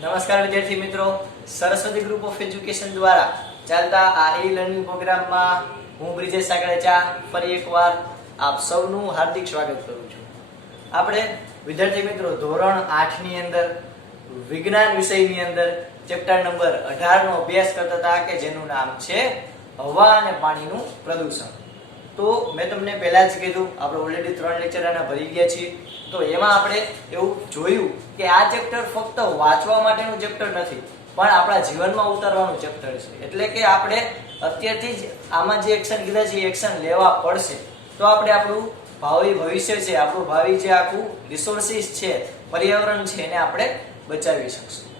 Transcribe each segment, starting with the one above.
નમસ્કાર વિદ્યાર્થી મિત્રો, સરસ્વતી ગ્રુપ ઓફ એજ્યુકેશન દ્વારા ચાલતા આ ઈ લર્નિંગ પ્રોગ્રામમાં હું બ્રિજેશ સાગરેચા ફરી એકવાર આપ સૌનું હાર્દિક સ્વાગત કરું છું. આપણે વિદ્યાર્થી મિત્રો ધોરણ 8 ની અંદર વિજ્ઞાન વિષયની અંદર ચેપ્ટર નંબર 18 નો અભ્યાસ કરતા હતા કે જેનું નામ છે હવા અને પાણીનું પ્રદૂષણ. તો મેં તમને પહેલા જ કીધું, આપણે ઓલરેડી 3 લેક્ચર આના ભરી ગયા છીએ. તો એમાં આપણે એવું જોયું કે આ ચેપ્ટર ફક્ત વાંચવા માટેનું ચેપ્ટર નથી, પણ આપણા જીવનમાં ઉતારવાનું ચેપ્ટર છે. એટલે કે આપણે અત્યારથી જ આમાં જે એક્શન કીધા છે એ એક્શન લેવા પડશે, તો આપણે આપણું ભાવિ ભવિષ્ય છે, આપણું ભાવિ જે આખું રિસોર્સિસ છે, પર્યાવરણ છે, એને આપણે બચાવી શકશું.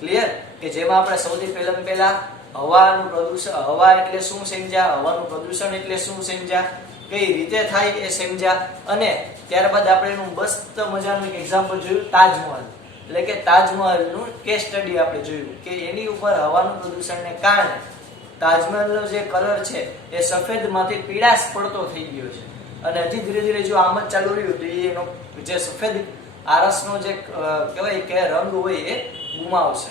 ક્લિયર? કે જેમાં આપણે સૌથી પહેલા હવાનું પ્રદૂષણ, હવા એટલે શું સમજ્યા, હવાનું પ્રદૂષણ એટલે શું સમજ્યા, કઈ રીતે થાય એ સમજ્યા, અને ત્યારબાદ આપણે એનું મસ્ત મજાનું એક એક્ઝામ્પલ જોયું, તાજમહલ. એટલે કે તાજમહલનું કેસ સ્ટડી આપણે જોયું કે એની ઉપર હવાનું પ્રદૂષણને કારણે તાજમહલનો જે કલર છે એ સફેદમાંથી પીળાશ પડતો થઈ ગયો છે, અને હજી ધીરે ધીરે જો આમ જ ચાલુ રહ્યું તો એનો જે સફેદ આરસનો જે કહેવાય કે રંગ હોય એ ગુમાવશે.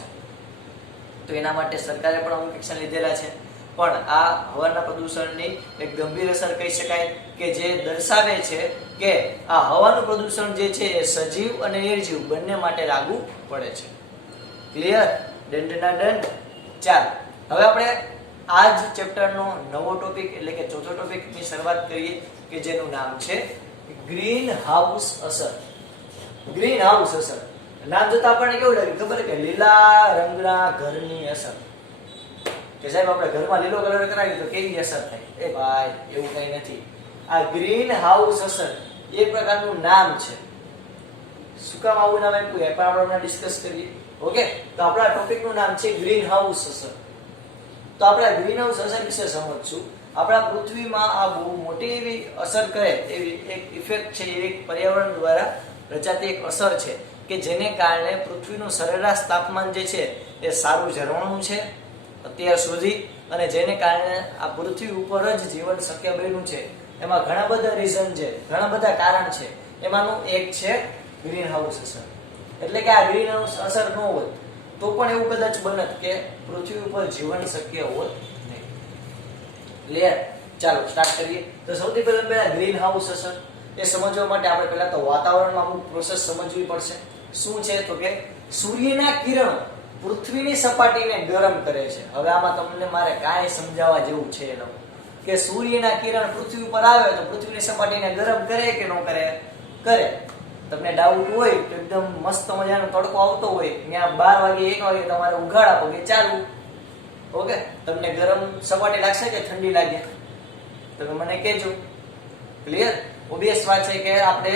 તો એના માટે સરકારે પણ અમુક એક્શન લીધેલા છે. પણ આ હવાના પ્રદૂષણની એક ગંભીર અસર કહી શકાય કે જે દર્શાવે છે કે આ હવાનું પ્રદૂષણ જે છે એ સજીવ અને નિર્જીવ બંને માટે લાગુ પડે છે. ક્લિયર? દંડના દંડ. ચાલ, હવે આપણે આ જ ચેપ્ટરનો નવો ટોપિક એટલે કે ચોથો ટોપિકની શરૂઆત કરીએ કે જેનું નામ છે ગ્રીન હાઉસ અસર. ગ્રીન હાઉસ અસર નામ જોતા આપણને કેવું લાગે ખબર કે લીલા રંગના ઘરની અસર, કે સાહેબ આપણે ઘરમાં લીલો કલર કરાવી તો કેવી અસર થાય? એ ભાઈ એવું કઈ નથી. આ ગ્રીન હાઉસ અસર એક પ્રકારનું નામ છે. શું કામ આવું નામ આપ્યું એ પણ આપણે ડિસ્કસ કરીએ. ઓકે, તો આપણા ટોપિકનું નામ છે ગ્રીન હાઉસ અસર. તો આપણે ગ્રીન હાઉસ અસર વિશે સમજશું. આપણા પૃથ્વીમાં આ બહુ મોટી એવી અસર કરે એવી એક ઇફેક્ટ છે, એક પર્યાવરણ દ્વારા રચાતી એક અસર છે કે જેને કારણે પૃથ્વીનું સરેરાશ તાપમાન જે છે એ સારું જળવાણું છે અત્યાર સુધી, અને જેને કારણે આ પૃથ્વી ઉપર જ જીવન શક્ય બન્યું છે. એમાં ઘણા બધા રીઝન છે, ઘણા બધા કારણ છે. એમાંનું એક છે ગ્રીન હાઉસ અસર. એટલે કે આ ગ્રીન હાઉસ અસર ન હોત તો પણ એવું કદાચ બનત કે પૃથ્વી ઉપર જીવન શક્ય હોત નહીં. ક્લિયર? ચાલો સ્ટાર્ટ કરીએ. તો સૌથી પહેલા ગ્રીન હાઉસ અસર એ સમજવા માટે આપણે પહેલા તો વાતાવરણમાં અમુક પ્રોસેસ સમજવી પડશે. શું છે? તો કે સૂર્યના કિરણો પૃથ્વીની સપાટીને ગરમ કરે છે. હવે આમાં તમને મારે કાંઈ સમજાવવા જેવું છે એનો કે સૂર્યના કિરણ પૃથ્વી ઉપર આવે તો પૃથ્વીની સપાટીને ગરમ કરે કે ન કરે? કરે. તમને ડાઉટ હોય તો એકદમ મસ્ત મજાનો તડકો આવતો હોય, ત્યાં 12 વાગે 1 વાગે તમારે ઉઘાડા પગે ચાલવું. ઓકે, તમને ગરમ સપાટી લાગશે કે ઠંડી લાગે? તમે મને કહેજો. ક્લિયર? ઓબ્વિયસ વાત છે કે આપણે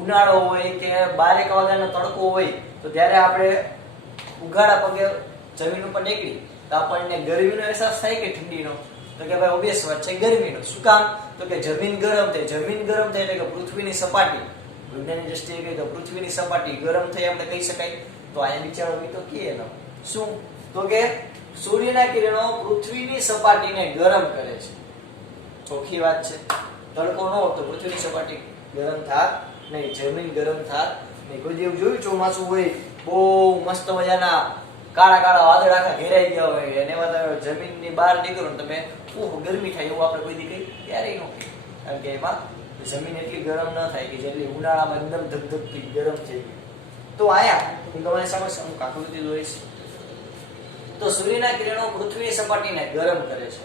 ઉનાળો હોય કે 12 વાગ્યાનો તડકો હોય તો ત્યારે આપણે ઉઘાડા પગે જમીન ઉપર નીકળી તો આપણને ગરમીનો અહેસાસ થાય કે ઠંડીનો? તો કે ભાઈ ઓબ્વિયસ વાત છે ગરમીનો. શું કામ? તો કે જમીન ગરમ થાય. જમીન ગરમ થાય એટલે કે પૃથ્વીની સપાટી, વિજ્ઞાનની દ્રષ્ટિએ કહીએ તો પૃથ્વીની સપાટી ગરમ થઈ આપણે કહી શકાય. તો અહીંયા બિચારો તો કે એનો શું? તો કે સૂર્યના કિરણો પૃથ્વીની સપાટીને ગરમ કરે છે. ચોખ્ખી વાત છે. તડકો ન હોય તો પૃથ્વીની સપાટી ગરમ થાત નહીં, જમીન ગરમ થાત નહીં. કોઈ એવું જોયું ચોમાસું હોય બહુ મસ્ત મજાના કાળા કાળા વાદળ આખા ઘેરાઈ ગયા હોય અને એમાં તમે જમીનની બહાર નીકળો ને તમે ઓહો ગરમી થાય એવું આપણે કોઈ દી કઈ ક્યારેય ન કહીએ, કારણ કે એમાં જમીન એટલી ગરમ ન થાય કે જેટલી ઉનાળામાં એકદમ ધગધગતી ગરમ થઈ ગઈ. તો આયા હું તમારી સામે અમુક આકૃતિ દોરીશ. તો સૂર્યના કિરણો પૃથ્વીની સપાટીને ગરમ કરે છે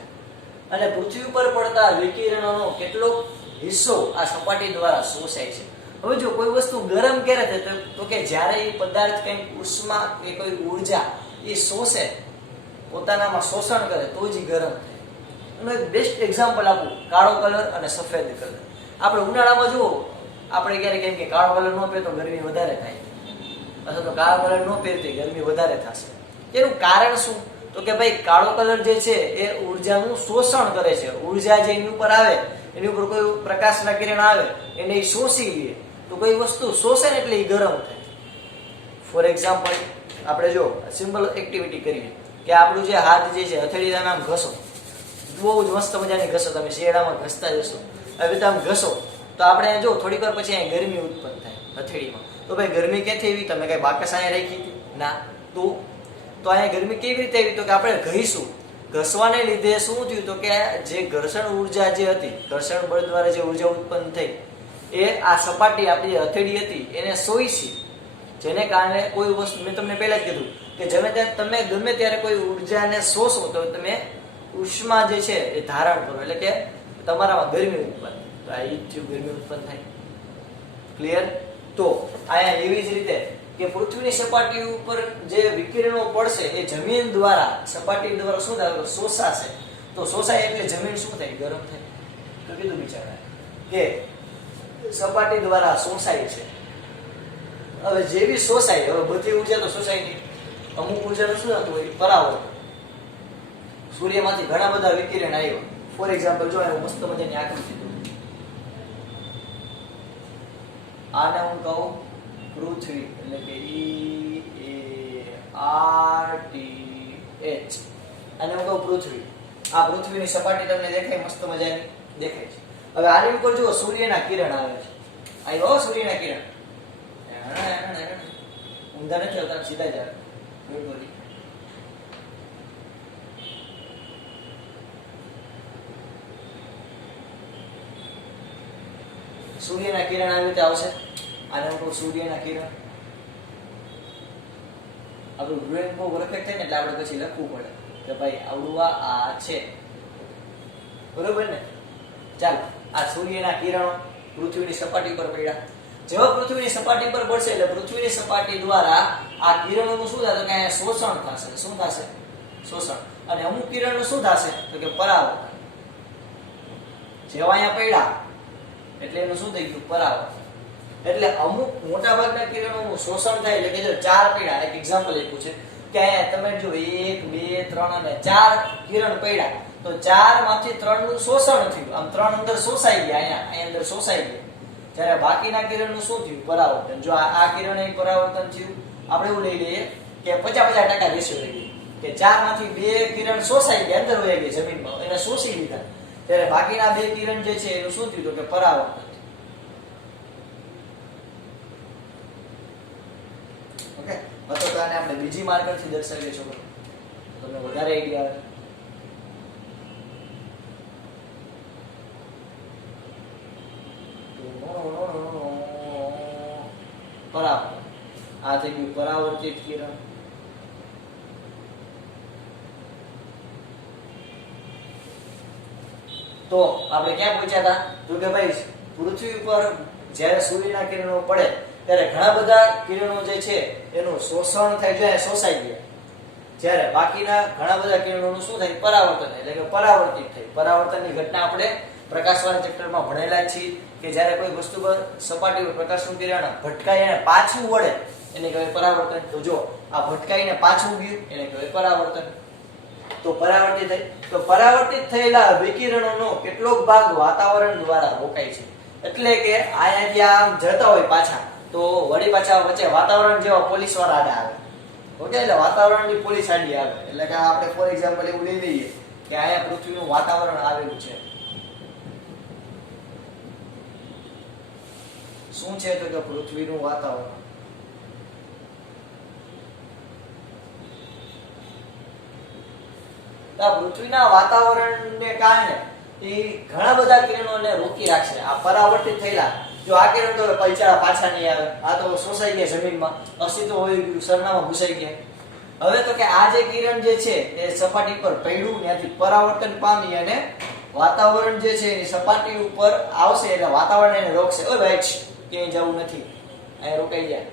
અને પૃથ્વી ઉપર પડતા વિકિરણોનો કેટલોક હિસ્સો આ સપાટી દ્વારા શોષાય છે. હવે જો કોઈ વસ્તુ ગરમ ક્યારે થાય તો કે જ્યારે એ પદાર્થ કંઈક ઉષ્મા કે કોઈ ઉર્જા એ શોષે, પોતાનામાં શોષણ કરે તો જ ગરમ થાય. એનું એક બેસ્ટ એક્ઝામ્પલ આપું, કાળો કલર અને સફેદ કલર. આપણે ઉનાળામાં જુઓ, આપણે ક્યારેક કેમ કે કાળો કલર ન પહેરતો ગરમી વધારે થાય, અથવા તો કાળો કલર ન પહેરતી ગરમી વધારે થશે. એનું કારણ શું? તો કે ભાઈ કાળો કલર જે છે એ ઉર્જાનું શોષણ કરે છે. ઉર્જા જે એની ઉપર આવે, એની ઉપર કોઈ પ્રકાશના કિરણ આવે એને એ શોષી લે. તો કોઈ વસ્તુ શોષે ને એટલે એ ગરમ થાય. ફોર એક્ઝામ્પલ આપણે જો સિમ્પલ એક્ટિવિટી કરીએ કે આપણું જે હાથ જે છે હથેળીના નામ ઘસો, બહુ જ મસ્ત મજાની ઘસો, તમે શિયાળામાં ઘસતા જશો, હવે તમે ઘસો તો આપણે જો થોડીક વાર પછી અહીં ગરમી ઉત્પન્ન થાય હથેળીમાં. તો ભાઈ ગરમી ક્યાંથી આવી? તમે કઈ બાકસ અહીંયા રાખી હતી? ના, તો અહીંયા ગરમી કેવી રીતે આવી? તો કે આપણે ઘસીશું, ઘસવાને લીધે શું થયું? તો કે જે ઘર્ષણ ઉર્જા જે હતી, ઘર્ષણ બળ દ્વારા જે ઉર્જા ઉત્પન્ન થઈ એ આ સપાટી આપણી હથેળી હતી એને સોઈસી, જેને કારણે કોઈ વસ્તુ, મેં તમને પહેલા જ કીધું કે તમે ગમે ત્યારે કોઈ ઉર્જાને શોષો તો તમે ઉષ્મા જે છે એ ધારણ કરો, એટલે કે તમારામાં ગરમી ઉત્પન્ન, તો આ ગરમી ઉત્પન્ન થાય. ક્લિયર? તો અહીંયા એવી જ રીતે કે પૃથ્વીની સપાટી ઉપર જે વિકિરણો પડશે એ જમીન દ્વારા, સપાટી દ્વારા શું થાય? શોષાશે. તો શોષાય એટલે જમીન શું થાય? ગરમ થાય. તો કીધું બિચારા કે સપાટી દ્વારા શોષાય છે. હવે જેવી શોષાય, હવે બધી ઉર્જા તો શોષાય નહીં, અમુક ઉર્જાનું શું થતું હોય? પરાવર્તન. સૂર્યમાંથી ઘણા બધા વિકિરણ આવ્યા. ફોર એક્ઝામ્પલ જો હું મસ્ત મજાની આકૃતિ દઉં. આને હું કહું પૃથ્વી, એટલે કે EARTH. આને હું કહું પૃથ્વી. આ પૃથ્વીની સપાટી તમને દેખાય? મસ્ત મજાની દેખાય છે. હવે આની ઉપર જુઓ, સૂર્યના કિરણ આવે છે. આવ્યો સૂર્યના કિરણ, ઊંધા નથી આવતા, સીધા જ આવે. સૂર્યના કિરણ આવી રીતે આવશે. આને હું કહું સૂર્યના કિરણ. આપણું ડ્રોઈંગ બહુ પરફેક્ટ થાય ને એટલે આપણે પછી લખવું પડે કે ભાઈ આવડું આ છે, બરોબર ને? ચાલો, આ સૂર્યના કિરણો પૃથ્વીની સપાટી પર પડ્યા. જેવા પૃથ્વીની સપાટી પર પડશે એટલે પૃથ્વીની સપાટી દ્વારા આ કિરણોનું શું થશે? કે અહીંયા શોષણ થશે. શું થશે? શોષણ. અને અમુક કિરણનું શું થશે? તો કે પરાવર્તન. જેવા અહીંયા પડ્યા એટલે એનું શું થઈ ગયું? પરાવર્તન. એટલે અમુક મોટા ભાગના કિરણોનું શોષણ થાય. એટલે કે જો 4 પડ્યા, એક એક્ઝામ્પલ આપ્યું છે કે અહીંયા તમે જો 1 2 3 અને 4 કિરણ પડ્યા, તો 4 માંથી 3 નું શોષણ થયું. આમ 3 અંદર શોષાઈ ગયા, અહીંયા અંદર શોષાઈ ગયા. જ્યારે બાકીના કિરણનું શું થયું? પરાવર્તન. જો આ કિરણ એ પરાવર્તન થયું, આપણે એવું લઈ લઈએ કે 50-50% રેશિયો લઈ લઈએ કે 4 માંથી 2 કિરણ શોષાઈ ગયા, અંદર વહી ગયા જમીનમાં, એને શોષી લીધા. ત્યારે બાકીના 2 કિરણ જે છે એનું શું થયું? તો કે પરાવર્તન. ઓકે, તો આને આપણે બીજી માર્કરથી દર્શાવીએ છો, તમને વધારે આઈડિયા આવે. પરાવર્તન. આ થઈ ગયું પરાવર્તિત કિરણ. તો આપણે ક્યાં પહોંચ્યા હતા? તો કે ભાઈ પૃથ્વી ઉપર જ્યારે સૂર્યના કિરણો પડે ત્યારે ઘણા બધા કિરણો જે છે એનું શોષણ થાય, જાય શોષાઈ ગયા. જ્યારે બાકીના ઘણા બધા કિરણોનું શું થાય? પરાવર્તન, એટલે કે પરાવર્તિત થાય. પરાવર્તનની ઘટના આપણે પ્રકાશવાળા ચેપ્ટરમાં ભણેલા છીએ કે જ્યારે કોઈ વસ્તુ પર સપાટી પર પ્રકાશનું કિરણ ભટકાય અને પાછું વળે એને કહેવાય પરાવર્તન. તો જો આ ભટકાઈને પાછું ગયું એને કહેવાય પરાવર્તન. તો પરાવર્તિત થાય. તો પરાવર્તિત થયેલા વિકિરણોનો કેટલોક ભાગ વાતાવરણ દ્વારા રોકાય છે. એટલે કે અહીંયાથી આમ જતા હોય પાછા, તો વળી પાછા વચ્ચે વાતાવરણ જેવા પોલીસ વાળા આડા આવે. ઓકે, એટલે વાતાવરણની પોલીસ આડી આવે. એટલે કે આપણે ફોર એક્ઝામ્પલ એવું લઈ લઈએ કે અહીંયા પૃથ્વીનું વાતાવરણ આવેલું છે. શું છે? તો કે પૃથ્વીનું વાતાવરણ. પૃથ્વીના વાતાવરણને કારણે એ ઘણા બધા કિરણોને રોકી રાખશે. આ પરાવર્તિત થયેલા, જો આ કિરણ તો પૈચાળા પાછા નહીં આવે, આ તો શોષાઈ ગયા જમીનમાં, અસ્તિત્વ હોઈ ગયું, સરનામાં ઘૂસાઈ ગયા. હવે તો કે આ જે કિરણ જે છે એ સપાટી પર પડ્યું, ત્યાંથી પરાવર્તન પામી અને વાતાવરણ જે છે એની સપાટી ઉપર આવશે એટલે વાતાવરણ એને રોકશે. ઓય ભાઈ ક્યાંય જવું નથી, અહીં રોકાઈ ગયા.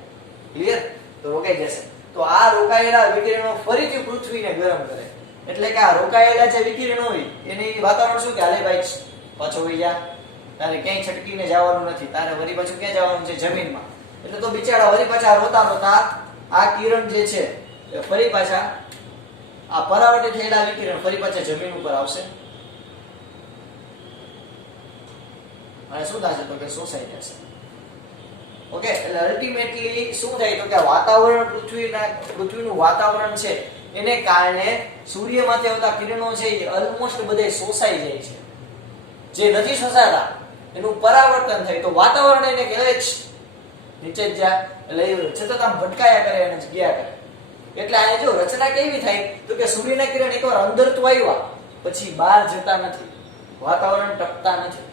ક્લિયર? તો રોકાઈ જશે. તો આ રોકાયેલા વિકિરણો ફરીથી પૃથ્વીને ગરમ કરે. એટલે કે આ રોકાયેલા જે વિકિરણ હોય એની વાતાવરણ શું કે હાલે ભાઈ પાછો વહી જા, તારે ક્યાંય છટકીને જવાનું નથી, તારે વળી પાછું ક્યાં જવાનું છે? જમીનમાં. એટલે તો બિચારા વળી પાછા રોતા રોતા આ કિરણ જે છે એ ફરી પાછા આ પરાવર્તિત થયેલા વિકિરણ ફરી પાછા જમીન ઉપર આવશે અને શું થશે? તો કે શોષાઈ જશે. ઓકે, એટલે અલ્ટિમેટલી શું થાય? તો કે વાતાવરણ પૃથ્વીનું વાતાવરણ છે એને કારણે સૂર્યમાંથી આવતા કિરણો છે એ ઓલમોસ્ટ બધા શોષાઈ જાય છે. જે નથી શોષાતા એનું પરાવર્તન થાય તો વાતાવરણ એને કહેવાય નીચે જ જાય, એટલે સતત આમ ભટકાયા કરે અને ગયા કરે. એટલે આ જો રચના કેવી થાય તો કે સૂર્યના કિરણ એકવાર અંદર તો આવ્યા પછી બહાર જતા નથી, વાતાવરણ ટકતા નથી,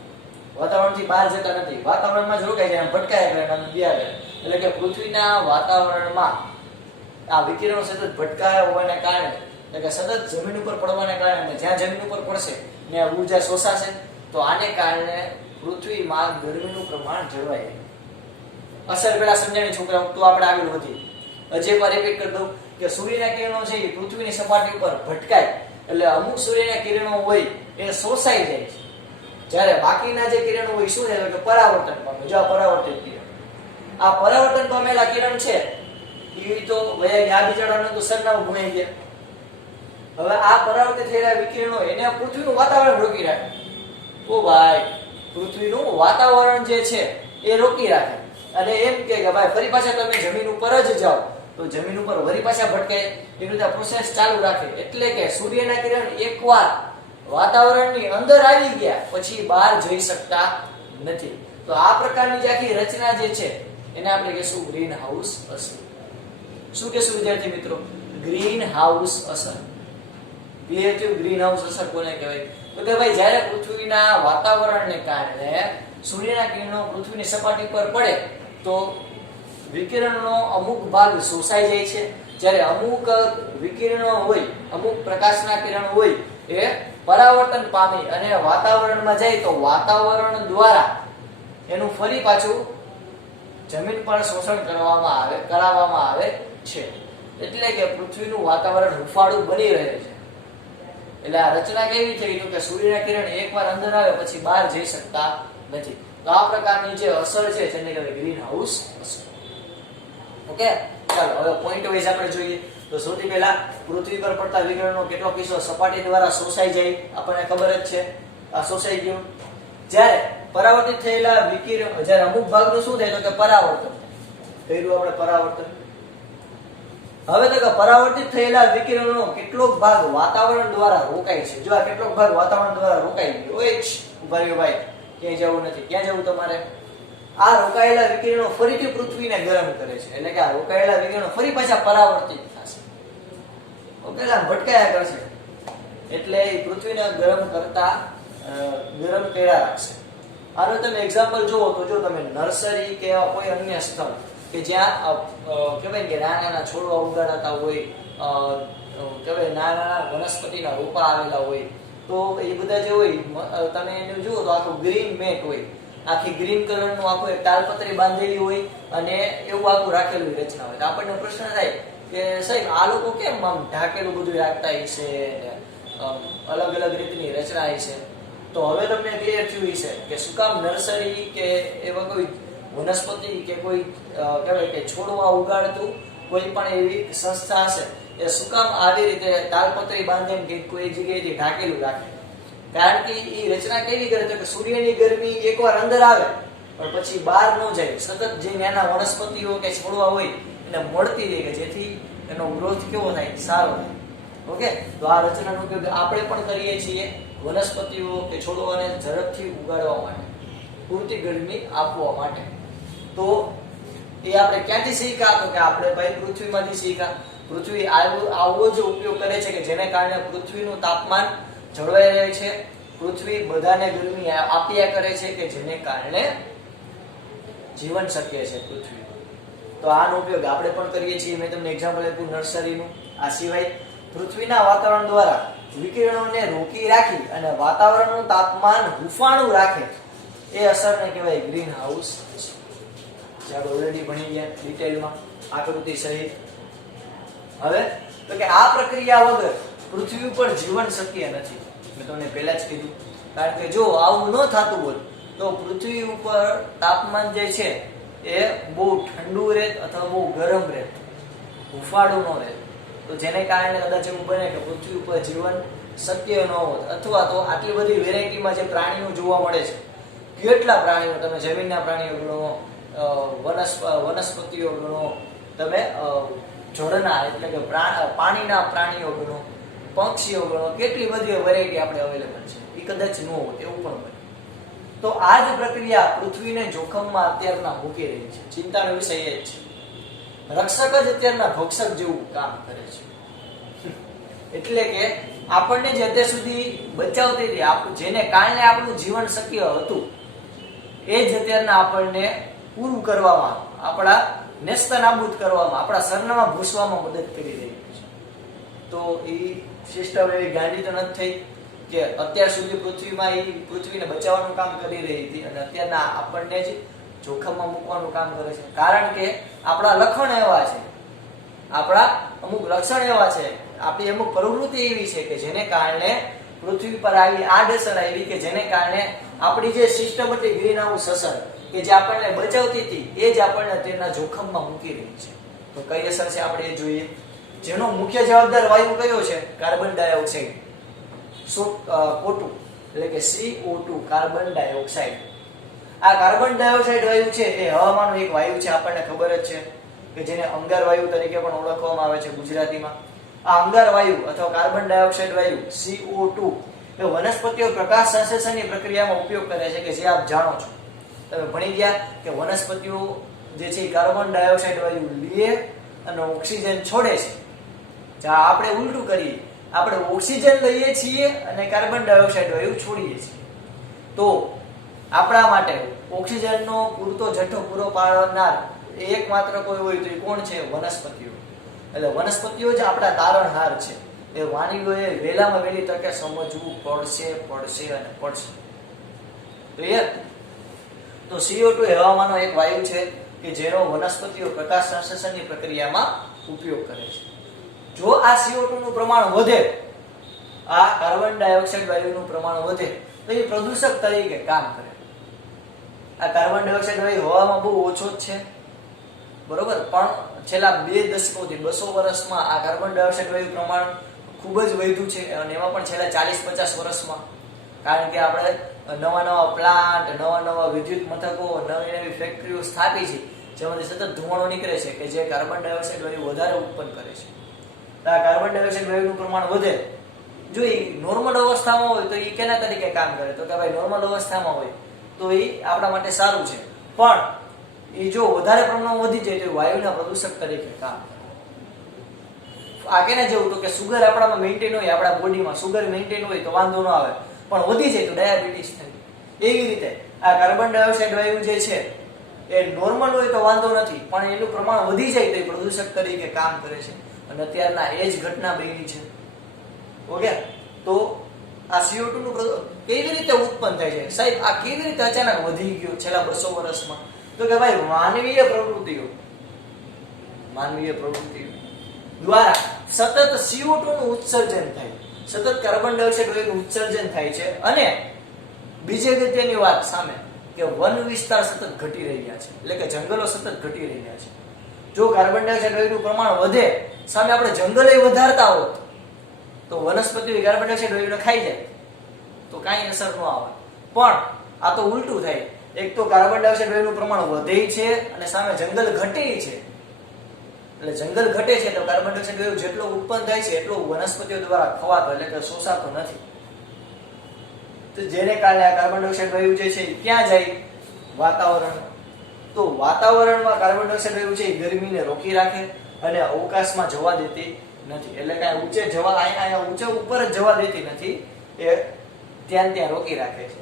વાતાવરણથી બહાર જતા નથી, વાતાવરણમાં જ રોકાઈ જાય, ભટકાયા કરે અને ગયા કરે. એટલે કે પૃથ્વીના વાતાવરણમાં આ વિકિરણો સતત ભટકાયા હોવાને કારણે, એટલે કે સતત જમીન ઉપર પડવાને કારણે, જ્યાં જમીન ઉપર પડશે ત્યાં ઊર્જા શોષાશે, તો આને કારણે પૃથ્વીમાં ગરમીનું પ્રમાણ જળવાય. અસર પેલા સમજાણી છોકરાઓ, તો આપણે આગળ વધીએ. હજી એકવાર રિપીટ કરી દઉં કે સૂર્યના કિરણો છે એ પૃથ્વીની સપાટી ઉપર ભટકાય એટલે અમુક સૂર્યના કિરણો હોય એ શોષાઈ જાય છે, જ્યારે બાકીના જે કિરણો હોય શું થાય કે પરાવર્તન પામે. જો આ પરાવર્તિત કિરણ, આ પરાવર્તન પામેલા કિરણ છે એ તો વયા ગયા, બિચારાનું તો સરનામું ગુમાઈ ગયા. હવે આ પરાવર્તિત થયેલા વિકિરણો એને પૃથ્વીનું વાતાવરણ રોકી રાખે. ઓ ભાઈ, પૃથ્વીનું વાતાવરણ જે છે એ રોકી રાખે અને એમ કે ભાઈ ફરી પાછા તમે જમીન ઉપર જ જાઓ, તો જમીન ઉપર વળી પાછા ભટકાય. એ રીતે પ્રોસેસ ચાલુ રાખે. એટલે કે સૂર્યના કિરણ એકવાર વાતાવરણની અંદર આવી ગયા પછી બહાર જઈ શકતા નથી. તો આ પ્રકારની જે આખી રચના જે છે એને આપણે કહીશું ગ્રીન હાઉસ અસર. શું કહેશું વિદ્યાર્થી મિત્રો? ગ્રીન હાઉસ અસર. વિદ્યાર્થીઓ, ગ્રીન હાઉસ અસર કોને કહેવાય? તો કે ભાઈ જ્યારે પૃથ્વીના વાતાવરણને કારણે સૂર્યના કિરણો પૃથ્વીની સપાટી પર પડે તો વિકિરણનો અમુક ભાગ શોષાઈ જાય છે, જ્યારે અમુક વિકિરણો હોય, અમુક પ્રકાશના કિરણ હોય એ પરાવર્તન પામી અને વાતાવરણમાં જાય તો વાતાવરણ દ્વારા એનું ફરી પાછું જમીન પર શોષણ કરાવવામાં આવે છે. એટલે કે પૃથ્વીનું વાતાવરણ હુંફાળું બની રહે છે. એટલે આ રચના કેવી થઈ તો કે સૂર્યના કિરણ એકવાર અંદર આવે પછી બહાર જઈ શકતા નથી. તો આ પ્રકારની જે અસર છે જેને કહેવાય ગ્રીન હાઉસ અસર. ઓકે, ચાલો હવે પોઈન્ટ વાઇઝ આપણે જોઈએ. તો સૌથી પહેલા પૃથ્વી પર પડતા વિકિરણનો કેટલો કિસ્સો સપાટી દ્વારા શોષાઈ જાય આપણને ખબર જ છે, આ શોષાઈ ગયું. જ્યારે પરાવર્તિત થયેલા વિકિરણ, જ્યારે અમુક ભાગનું શું થાય તો કે પરાવર્તન કર્યું આપણે પરાવર્તન. હવે તો કે પરાવર્તિત થયેલા વિકિરણનો કેટલોક ભાગ વાતાવરણ દ્વારા રોકાય છે. જો આ કેટલોક ભાગ વાતાવરણ દ્વારા રોકાઈ ગયો. ઓય ઉભા રહ્યો ભાઈ, ક્યાંય જવું નથી. ક્યાં જવું તમારે? આ રોકાયેલા વિકિરણો ફરીથી પૃથ્વીને ગરમ કરે છે. એટલે કે આ રોકાયેલા વિકિરણો ફરી પાછા પરાવર્તિત થશે, ઓકે, ભટકાયા કરશે. એટલે એ પૃથ્વીને ગરમ કર્યા રાખશે. આનું તમે એક્ઝામ્પલ જુઓ તો જો તમે નર્સરી કે કોઈ અન્ય સ્થળ કે જ્યાં કહેવાય કે નાના નાના છોડવા ઉગાડાતા હોય, કહેવાય નાના વનસ્પતિના રોપા આવેલા હોય, તો એ બધા જે હોય તમે એને જુઓ તો આખું ગ્રીન મેટ હોય, આખી ગ્રીન કલરનું આખું એક તાલપત્રી બાંધેલી હોય અને એવું આખું રાખેલું રચના હોય. તો આપણને પ્રશ્ન થાય કે સાહેબ આ લોકો કેમ આમ ઢાકેલું બધું રાખતા હશે, અલગ અલગ રીતની રચના હશે. તો હવે તમને ક્લિયર થયું હશે કે શું કામ નર્સરી કે એવા કોઈ વનસ્પતિ કે કોઈ કહેવાય કે છોડવા ઉગાડતું કોઈ પણ એવી સંસ્થા હશે એ શું કામ આવી રીતે તાલપત્રી બાંધીને કે કોઈ જગ્યાએથી ઢાકેલું રાખે. કારણ કે એ રચના કેવી કરે તો કે સૂર્યની ગરમી એકવાર અંદર આવે પણ પછી બહાર ન જાય, સતત જે નાના વનસ્પતિઓ કે છોડવા હોય એને મળતી રહે, જેથી એનો ગ્રોથ કેવો થાય, સારો થાય. ઓકે, તો આ રચનાનો ઉપયોગ આપણે પણ કરીએ છીએ વનસ્પતિઓ કે છોડવાને ઝડપથી ઉગાડવા માટે, પૂરતી ગરમી આપવા માટે. તો એ આપણે ક્યાંથી શીખ્યા? તો કે આપણે ભાઈ પૃથ્વીમાંથી શીખ્યા. પૃથ્વી આવો જ ઉપયોગ કરે છે કે જેને કારણે પૃથ્વીનું તાપમાન જળવાઈ રહે છે, પૃથ્વી બધાને ગરમી આપ્યા કરે છે કે જેને કારણે જીવન શક્ય છે પૃથ્વી. તો આનો ઉપયોગ આપણે પણ કરીએ છીએ. મેં તમને એક્ઝામ્પલ આપ્યું નર્સરીનું. આ સિવાય પૃથ્વીના વાતાવરણ દ્વારા વિકિરણોને રોકી રાખી અને વાતાવરણનું તાપમાન હુંફાળું રાખે એ અસરને કહેવાય ગ્રીન હાઉસ. જે આપણે ઓલરેડી ભણી ગયા ડિટેલમાં આકૃતિ સહિત. હવે તો કે આ પ્રક્રિયા વગર પૃથ્વી ઉપર જીવન શક્ય નથી. મેં તમને પહેલા જ કીધું. કારણ કે જો આવું ન થતું હોત તો પૃથ્વી ઉપર તાપમાન જે છે એ બહુ ઠંડુ રહેત અથવા બહુ ગરમ રહેત, હુંફાળું ન રહેત. તો જેને કારણે કદાચ એવું બને કે પૃથ્વી ઉપર જીવન શક્ય ન હોત. અથવા તો આટલી બધી વેરાયટીમાં જે પ્રાણીઓ જોવા મળે છે, કેટલા પ્રાણીઓ, તમે જમીનના પ્રાણીઓ ગણો, વનસ્પતિઓ ગણો, તમે જળના એટલે કે પાણીના પ્રાણીઓ ગણો, પક્ષીઓ ગણો, કેટલી બધી વેરાયટી આપણે અવેલેબલ છે. એ કદાચ ન હોત એવું પણ બને. તો આ જ પ્રક્રિયા પૃથ્વીને જોખમમાં અત્યારના મૂકી રહી છે. ચિંતાનો વિષય એ જ છે. રક્ષક જ અત્યારના ભક્ષક જેવું કામ કરે છે. એટલે કે આપણને જે અત્યાર સુધી બચાવતી હતી, જેને કારણે આપણું જીવન શક્ય હતું, એ જ અત્યારના આપણને પૂરું કરવામાં, આપણા નેસ્તનાબૂદ કરવામાં, આપણા સરનામા ભૂસવામાં મદદ કરી રહી છે. તો એ સિસ્ટમ એવી ગાંડી તો નથી થઈ કે અત્યાર સુધી પૃથ્વીમાં એ પૃથ્વીને બચાવવાનું કામ કરી રહી હતી અને અત્યારના આપણને જ જોખમમાં મૂકવાનું કામ કરે છે. કારણ કે આપણા લક્ષણ એવા છે, આપણા અમુક લક્ષણ એવા છે, આપણી અમુક પ્રવૃત્તિ એવી છે કે જેને કારણે પૃથ્વી પર આવી આડઅસર આવી, કે જેને કારણે આપણી જે સિસ્ટમ હતી ગ્રીન હાઉસ અસર, કે જે આપણને બચાવતી હતી, એ જ આપણને તેના જોખમમાં મૂકી રહી છે. તો કઈ અસર છે આપણે એ જોઈએ. જેનો મુખ્ય જવાબદાર વાયુ કયો છે? કાર્બન ડાયોક્સાઇડ, CO2 એટલે કે CO2, કાર્બન ડાયોક્સાઇડ. આ કાર્બન ડાયોક્સાઇડ વાયુ છે એ હવામાનનો એક વાયુ છે, આપણને ખબર જ છે, કે જેને અંગાર વાયુ તરીકે પણ ઓળખવામાં આવે છે ગુજરાતીમાં. આ અંગાર વાયુ અથવા કાર્બન ડાયોક્સાઇડ વાયુ CO2 એ વનસ્પતિઓ પ્રકાશ સંશ્લેષણની પ્રક્રિયામાં ઉપયોગ કરે છે, કે જે આપ જાણો છો, તમે ભણી ગયા કે વનસ્પતિઓ જે છે કાર્બન ડાયોક્સાઇડ વાયુ લે અને ઓક્સિજન છોડે છે. જ્યાં આપણે ઉલટું કરીએ, આપણે ઓક્સિજન લઈએ છીએ અને કાર્બન ડાયોક્સાઇડ વાયુ છોડીએ છીએ. તો આપણા માટે ઓક્સિજનનો પૂરતો જથ્થો પૂરો પાડનાર એકમાત્ર કોઈ હોય તો એ કોણ છે? વનસ્પતિઓ. એટલે વનસ્પતિઓ જ આપણા તારણહાર છે. એ માનવીઓએ વહેલામાં વહેલી તકે સમજવું પડશે. ક્લિયર? તો CO2 હવામાનનો એક વાયુ છે કે જેનો વનસ્પતિઓ પ્રકાશ સંશ્લેષણની પ્રક્રિયામાં ઉપયોગ કરે છે. જો આ CO2 નું પ્રમાણ વધે, આ કાર્બન ડાયોક્સાઇડ વાયુનું પ્રમાણ વધે, તો એ પ્રદૂષક તરીકે કામ કરે. આ કાર્બન ડાયોક્સાઇડ વાયુ હવામાં બહુ ઓછો જ છે, બરોબર, પણ છેલ્લા 2 દશકોથી 200 વર્ષમાં આ કાર્બન ડાયોક્સાઇડ વાયુ પ્રમાણ ખૂબ જ વધ્યું છે. અને એમાં પણ છેલ્લા 40-50 વર્ષમાં, કારણ કે આપણે નવા પ્લાન્ટ, નવા વિદ્યુત મથકો, નવી ફેક્ટરીઓ સ્થાપી છે, જેમાંથી સતત ધુમાડો નીકળે છે કે જે કાર્બન ડાયોક્સાઇડ વાયુ વધારે ઉત્પન્ન કરે છે. આ કાર્બન ડાયોક્સાઇડ વાયુનું પ્રમાણ વધે. જો એ નોર્મલ અવસ્થામાં હોય તો એ કેના તરીકે કામ કરે? તો કે ભાઈ નોર્મલ અવસ્થામાં હોય તો એ આપણા માટે સારું છે, પણ એ જો વધારે પ્રમાણમાં વધી જાય તો એ વાયુના પ્રદૂષક તરીકે કામ કરે. આ કેના જેવું? તો કે સુગર આપણામાં મેન્ટેન હોય, આપણા બોડીમાં સુગર મેન્ટેન હોય તો વાંધો ન આવે, પણ વધી જાય તો ડાયાબિટીસ થાય. એવી રીતે આ કાર્બન ડાયોક્સાઇડ વાયુ જે છે એ નોર્મલ હોય તો વાંધો નથી, પણ એનું પ્રમાણ વધી જાય તો એ પ્રદૂષક તરીકે કામ કરે છે. અને અત્યારના એ જ ઘટના બની છે. ઓકે, તો આ CO2 નું કેવી રીતે ઉત્પન્ન થાય છે? સાહેબ, આ કેવી રીતે અચાનક વધી ગયું છેલ્લા 200 વર્ષમાં? તો કે ભાઈ માનવીય પ્રવૃત્તિઓ દ્વારા સતત CO2 નું ઉત્સર્જન થાય, સતત કાર્બન ડાયોક્સાઇડ વાયુનું ઉત્સર્જન થાય છે. અને બીજી અગત્યની વાત સામે કે વન વિસ્તાર સતત ઘટી રહ્યા છે, એટલે કે જંગલો સતત ઘટી રહ્યા છે. જો કાર્બન ડાયોક્સાઇડ વાયુનું પ્રમાણ વધે, સામે આપણે જંગલે વધારતા હોત તો વનસ્પતિઓ કાર્બન ડાયોક્સાઇડ વાયુને ખાઈ જાય તો કાંઈ અસર ન આવે. પણ આ તો ઉલટું થાય. એક તો કાર્બન ડાયોક્સાઇડ વાયુનું પ્રમાણ વધે છે અને સામે જંગલ ઘટે છે. એટલે જંગલ ઘટે છે તો કાર્બન ડાયોક્સાઇડ વાયુ જેટલો ઉત્પન્ન થાય છે એટલો વનસ્પતિઓ દ્વારા ખવાતો, એટલે કે શોષાતો નથી. તો જેને કારણે આ કાર્બન ડાયોક્સાઇડ વાયુ જે છે ક્યાં જાય? વાતાવરણ. તો વાતાવરણમાં કાર્બન ડાયોક્સાઇડ વાયુ છે એ ગરમીને રોકી રાખે અને અવકાશમાં જવા દેતી નથી. એટલે કાંઈ ઊંચે જવા, અહીંયા ઊંચે ઉપર જ જવા દેતી નથી, એ ત્યાં રોકી રાખે છે.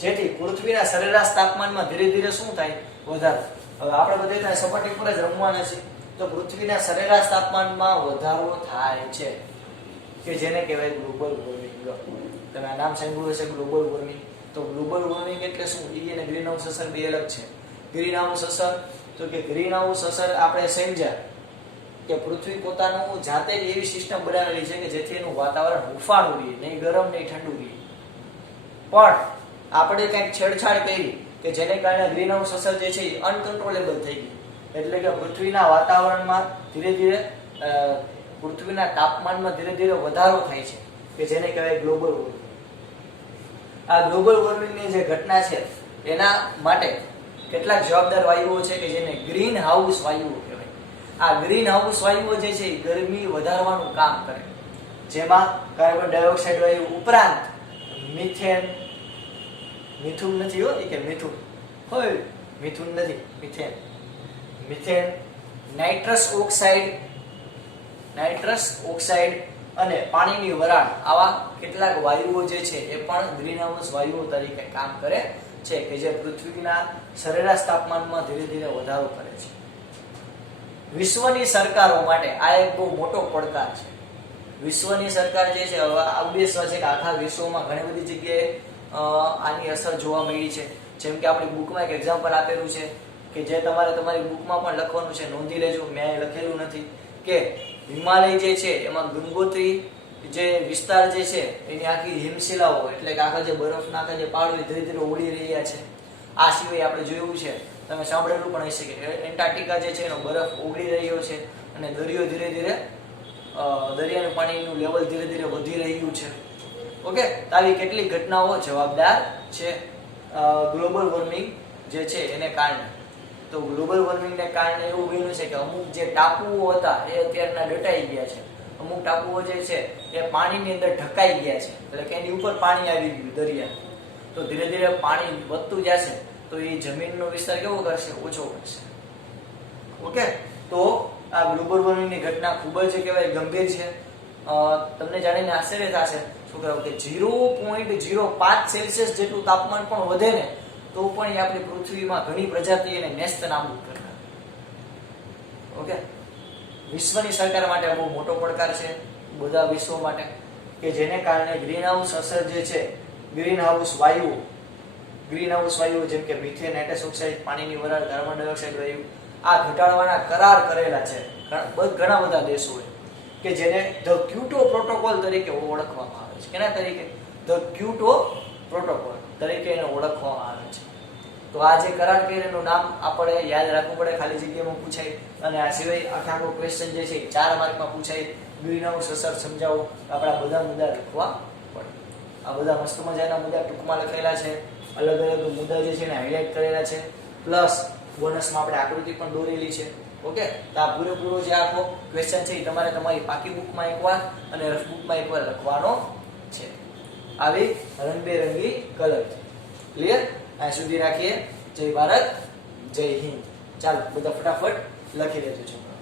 જેથી પૃથ્વીના સરેરાશ તાપમાનમાં ધીરે ધીરે શું થાય? વધારો. હવે આપણે બધા સપાટી પર જ રમવાના છે, તો પૃથ્વીના સરેરાશ તાપમાનમાં વધારો થાય છે, કે જેને કહેવાય ગ્લોબલ વોર્મિંગ. તમે આ નામ સાંભળ્યું હશે, ગ્લોબલ વોર્મિંગ. તો ગ્લોબલ વોર્મિંગ એટલે શું? એ અને ગ્રીન હાઉસ અસર બે અલગ છે. ગ્રીન હાઉસ અસર, તો કે ગ્રીન હાઉસ અસર આપણે સમજ્યા કે પૃથ્વી પોતાનું જાતે જ એવી સિસ્ટમ બનાવેલી છે કે જેથી એનું વાતાવરણ હુંફાળું રહે, નહીં ગરમ નહીં ઠંડુ રહે. પણ આપણે કંઈક છેડછાડ કરી કે જેને કારણે ગ્રીન હાઉસ અસર જે છે એ અનકન્ટ્રોલેબલ થઈ ગઈ. એટલે કે પૃથ્વીના વાતાવરણમાં ધીરે ધીરે, પૃથ્વીના તાપમાનમાં ધીરે ધીરે વધારો થાય છે, કે જેને કહેવાય ગ્લોબલ વોર્મિંગ. આ ગ્લોબલ વોર્મિંગની જે ઘટના છે એના માટે કેટલાક જવાબદાર વાયુઓ છે કે જેને ગ્રીન હાઉસ વાયુઓ કહેવાય. આ ગ્રીન હાઉસ વાયુઓ જે છે એ ગરમી વધારવાનું કામ કરે, જેમાં કાર્બન ડાયોક્સાઇડ વાયુ ઉપરાંત મિથેન, મિથુન નથી હો, કે મિથુન હોય, મિથુન નથી, મિથેન, નાઇટ્રસ ઓક્સાઇડ અને પાણીની વરાળ આવા કેટલાક વાયુઓ જે છે એ પણ ગ્રીનહાઉસ વાયુઓ તરીકે કામ કરે છે કે જે પૃથ્વીના સરેરાશ તાપમાનમાં ધીરે ધીરે વધારો કરે છે. વિશ્વની સરકારો માટે આ એક બહુ મોટો પડકાર છે. વિશ્વની સરકાર જે છે ઓબ્વિયસ છે કે આખા વિશ્વમાં ઘણી બધી જગ્યાએ આની અસર જોવા મળી છે. જેમ કે આપણી બુકમાં એક એક્ઝામ્પલ આપેલું છે કે જે તમારે તમારી બુકમાં પણ લખવાનું છે, નોંધી લેજો, મેં લખેલું નથી, કે હિમાલય જે છે એમાં ગંગોત્રી જે વિસ્તાર જે છે એની આખી હિમશિલાઓ એટલે કે આખા જે બરફના આખા જે પહાડો ધીરે ધીરે ઓગળી રહ્યા છે. આ સિવાય આપણે જોયું છે, તમે સાંભળેલું પણ હશે કે એન્ટાર્કટિકા જે છે એનો બરફ ઓગળી રહ્યો છે અને દરિયો ધીરે ધીરે દરિયાનું પાણીનું લેવલ ધીરે ધીરે વધી રહ્યું છે. ઓકે, તો આવી કેટલીક ઘટનાઓ જવાબદાર છે ગ્લોબલ વોર્મિંગ જે છે એને કારણે. તો ગ્લોબલ વોર્મિંગને કારણે એવું બન્યું છે કે અમુક જે ટાપુઓ હતા એ અત્યારના દટાઈ ગયા છે. અમુક ટાપુઓ જે છે એ પાણીની અંદર ઢકાઈ ગયા છે, એટલે કે એની ઉપર પાણી આવી ગયું દરિયા. તો ધીરે ધીરે પાણી વધતું જશે તો એ જમીનનો વિસ્તાર કેવો કરશે? ઓછો કરશે. ઓકે, તો આ ગ્લોબલ વોર્મિંગની ઘટના ખૂબ જ કહેવાય ગંભીર છે. તમને જાણીને આશ્ચર્ય થશે છોકરાઓ કે 0.05 સેલ્સિયસ જેટલું તાપમાન પણ વધે ને તો પણ એ આપણી પૃથ્વીમાં ઘણી પ્રજાતિઓને નેસ્ત નાબૂદ કરતા. ઓકે, વિશ્વની સરકાર માટે બહુ મોટો પડકાર છે બધા વિશ્વ માટે, કે જેને કારણે ગ્રીનહાઉસ અસર જે છે, ગ્રીનહાઉસ વાયુઓ જેમ કે મિથેન, નાઇટ્રસ ઓક્સાઇડ, પાણીની વરાળ, કાર્બન ડાયોક્સાઇડ વાયુ આ ઘટાડવાના કરાર કરેલા છે ઘણા બધા દેશોએ, કે જેને ધ ક્યોટો પ્રોટોકોલ તરીકે ઓળખવામાં આવે છે. કેના તરીકે? ધ ક્યોટો પ્રોટોકોલ તરીકે એને ઓળખવામાં આવે છે. તો આ જે કરાર કર્યો એનું નામ આપણે યાદ રાખવું પડે, ખાલી જગ્યામાં પૂછાય. અને આ સિવાય આખો ક્વેશ્ચન જે છે 4 માર્કમાં પૂછાય. ગ્રીનહાઉસ અસર સમજાવો, આપણા બધા મુદ્દા લખવા પડે. આ બધા મસ્ત મજાના મુદ્દા ટૂંકમાં લખેલા છે, અલગ અલગ મુદ્દા જે છે એને હાઇલાઇટ કરેલા છે, પ્લસ બોનસમાં આપણે આકૃતિ પણ દોરેલી છે. ઓકે, તો આ પૂરેપૂરો જે આખો ક્વેશ્ચન છે એ તમારે તમારી પાકી બુકમાં એકવાર અને રફ બુકમાં એકવાર લખવાનો છે, આવી રંગબેરંગી કલર. ક્લિયર? આ સુધી રાખીએ. જય ભારત, જય હિન્દ. ચાલો બધા ફટાફટ લખી લેજો છોકરા.